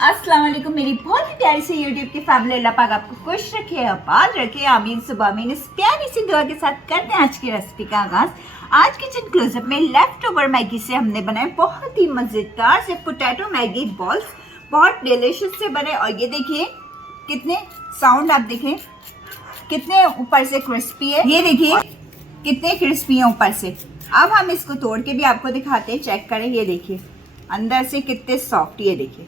अस्सलाम वालेकुम मेरी बहुत ही प्यारी सी यूट्यूब की फैमिली। अल्लाह पाक आपको खुश रखे, आबाद रखे, आमीन सुबह में। इस प्यारी सी दुआ के साथ करते हैं आज की रेसिपी का आगाज। आज किचन क्लोजअप में लेफ्ट ओवर मैगी से हमने बनाए बहुत ही मज़ेदार से पोटैटो मैगी बॉल्स, बहुत डिलीशियस से बने। और ये देखिए कितने साउंड, आप देखें कितने ऊपर से क्रिस्पी है, ये देखिए कितने क्रिस्पी है ऊपर से। अब हम इसको तोड़ के भी आपको दिखाते हैं, चेक करें, ये देखिए अंदर से कितने सॉफ्ट। ये देखिए,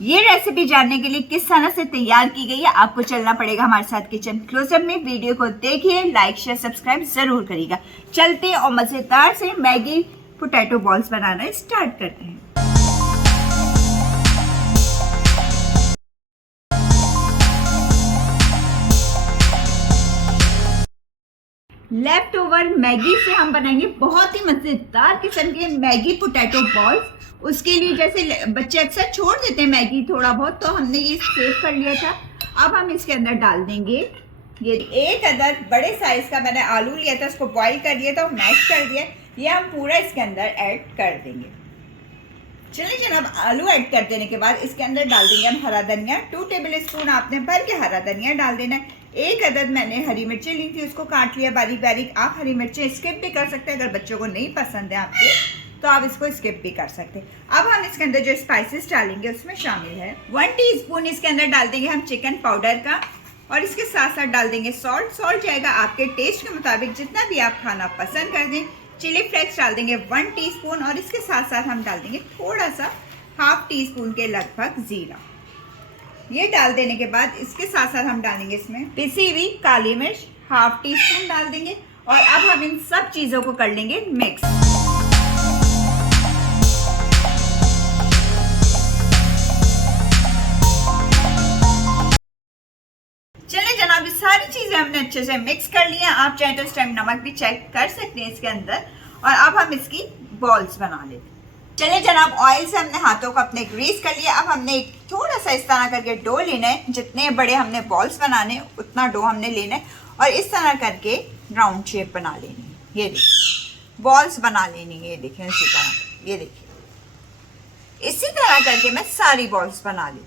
ये रेसिपी जानने के लिए किस तरह से तैयार की गई है आपको चलना पड़ेगा हमारे साथ किचन क्लोजअप में। वीडियो को देखिए, लाइक शेयर सब्सक्राइब जरूर करिएगा। चलते और मजेदार से मैगी पोटैटो बॉल्स बनाना स्टार्ट करते हैं। लेफ्ट ओवर मैगी से हम बनाएंगे बहुत ही मजेदार किस्म के मैगी पोटैटो बॉल्स। उसके लिए जैसे बच्चे अक्सर छोड़ देते हैं मैगी थोड़ा बहुत, तो हमने ये सेव कर लिया था। अब हम इसके अंदर डाल देंगे ये एक अदर बड़े साइज का मैंने आलू लिया था, उसको बॉईल कर दिया था और मैश कर दिया। ये हम पूरा इसके अंदर ऐड कर देंगे। चलिए जनाब, आलू ऐड कर देने के बाद इसके अंदर डाल देंगे हम हरा धनिया। 2 टेबल स्पून आपने भर के हरा धनिया डाल देना है। एक अदद मैंने हरी मिर्चें ली थी, उसको काट लिया बारीक बारीक। आप हरी मिर्चें स्किप भी कर सकते हैं, अगर बच्चों को नहीं पसंद है आपके तो आप इसको स्किप भी कर सकते हैं। अब हम इसके अंदर जो स्पाइसेस डालेंगे उसमें शामिल है 1 टीस्पून इसके अंदर डाल देंगे हम चिकन पाउडर का, और इसके साथ साथ डाल देंगे सॉल्ट। सॉल्ट जाएगा आपके टेस्ट के मुताबिक, जितना भी आप खाना पसंद कर दें। चिली फ्लेक्स डाल देंगे 1 टीस्पून, और इसके साथ साथ हम डाल देंगे थोड़ा सा ½ टीस्पून के लगभग जीरा। ये डाल देने के बाद इसके साथ साथ हम डालेंगे इसमें पिसी हुई काली मिर्च ½ टीस्पून डाल देंगे। और अब हम इन सब चीजों को कर लेंगे मिक्स। चलिए जनाब, सारी चीजें हमने अच्छे से मिक्स कर लिया। आप चाहे तो इस टाइम नमक भी चेक कर सकते हैं इसके अंदर। और अब हम इसकी बॉल्स बना लेते हैं। चलिए जनाब, ऑयल से हमने हाथों को अपने ग्रीस कर लिया। अब हमने थोड़ा सा इस तरह करके डो लेना है। जितने बड़े हमने बॉल्स बनाने उतना डो हमने लेना है, और इस तरह करके राउंड शेप बना लेनी है। ये देखिए बॉल्स बना लेनी है, ये देखिए इसी तरह, ये देखिए इसी तरह करके मैं सारी बॉल्स बना ली।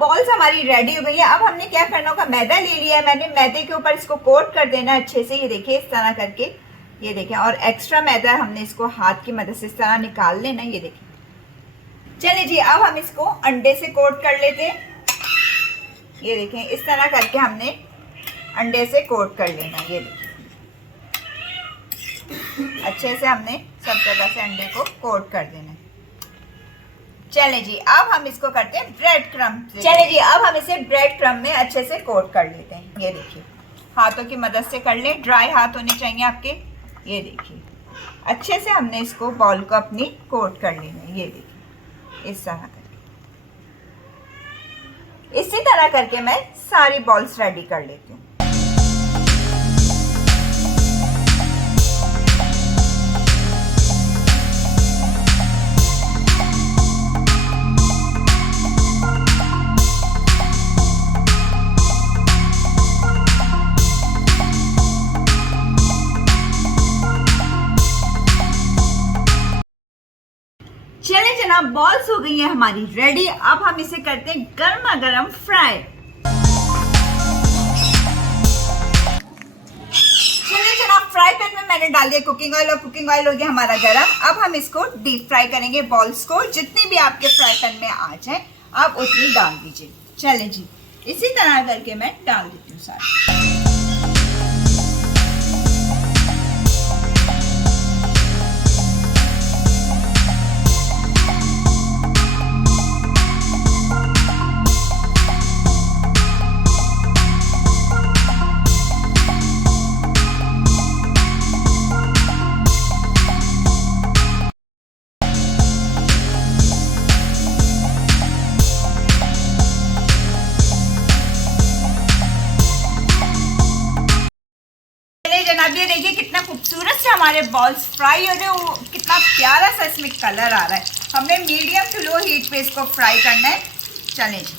बॉल्स हमारी रेडी हो गई है। अब हमने क्या करना होगा, मैदा ले लिया है मैंने, मैदे के ऊपर इसको कोट कर देना है अच्छे से। ये देखिए इस तरह करके, ये देखिए। और एक्स्ट्रा मैदा हमने इसको हाथ की मदद से इस तरह निकाल लेना है, ये देखिए। चलिए जी, अब हम इसको अंडे से कोट कर लेते हैं। ये देखें इस तरह करके हमने अंडे से कोट कर लेना है। ये देखिए अच्छे से हमने सब जगह से अंडे को कोट कर देना है। चले जी, अब हम इसको करते हैं ब्रेड क्रम। चले जी, अब हम इसे ब्रेड क्रम में अच्छे से कोट कर लेते हैं। ये देखिए हाथों की मदद से कर लें, ड्राई हाथ होने चाहिए आपके। ये देखिए अच्छे से हमने इसको बॉल को अपनी कोट कर लेना है। ये देखिए इस तरह करके, इसी तरह करके मैं सारी बॉल्स रेडी कर लेती हूँ। जनाब, बॉल्स हो गई है हमारी रेडी। अब हम इसे करते हैं गर्मा गर्म फ्राई। चलिए जनाब, फ्राई पैन में मैंने डाल दिया कुकिंग ऑयल और कुकिंग ऑयल हो गया हमारा गर्म। अब हम इसको डीप फ्राई करेंगे। बॉल्स को जितनी भी आपके फ्राई पैन में आ जाए आप उतनी डाल दीजिए। चले जी, इसी तरह करके मैं डाल देती हूँ सारी। जनाब, ये देखिए कितना खूबसूरत से हमारे बॉल्स फ्राई हो रहे हैं। कितना प्यारा सा इसमें कलर आ रहा है। हमने मीडियम टू लो हीट पे इसको फ्राई करना है। चलें जी,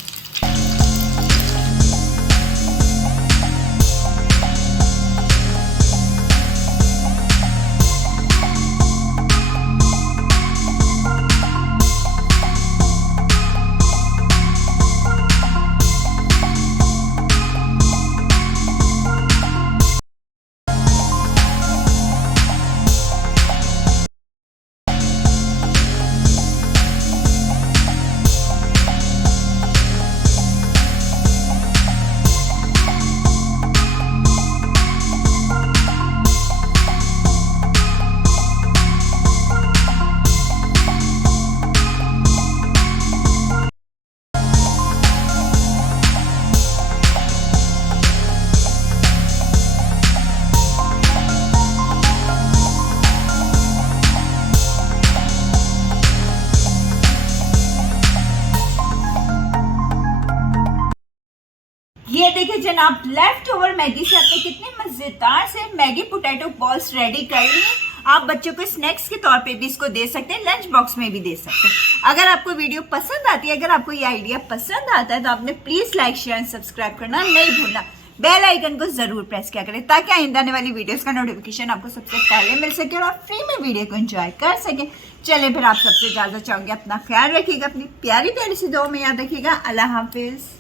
ये देखिए जनाब, लेफ्ट ओवर मैगी से आपने कितने मजेदार से मैगी पोटैटो बॉल्स रेडी कर लिए। आप बच्चों को स्नैक्स के तौर पे भी इसको दे सकते हैं, लंच बॉक्स में भी दे सकते हैं। अगर आपको वीडियो पसंद आती है, अगर आपको ये आइडिया पसंद आता है तो आपने please like share and subscribe करना नहीं भूलना। बेल आइकन को जरूर प्रेस किया करें ताकि आइंदा आने वाली वीडियोस का नोटिफिकेशन आपको सबसे पहले मिल सके और आप फ्री में वीडियो को एंजॉय कर सके। चले फिर, आप सबसे इजाजत चाहूंगी। अपना ख्याल रखिएगा, अपनी प्यारी प्यारी सी दुआ में याद रखिएगा। अल्लाह हाफिज।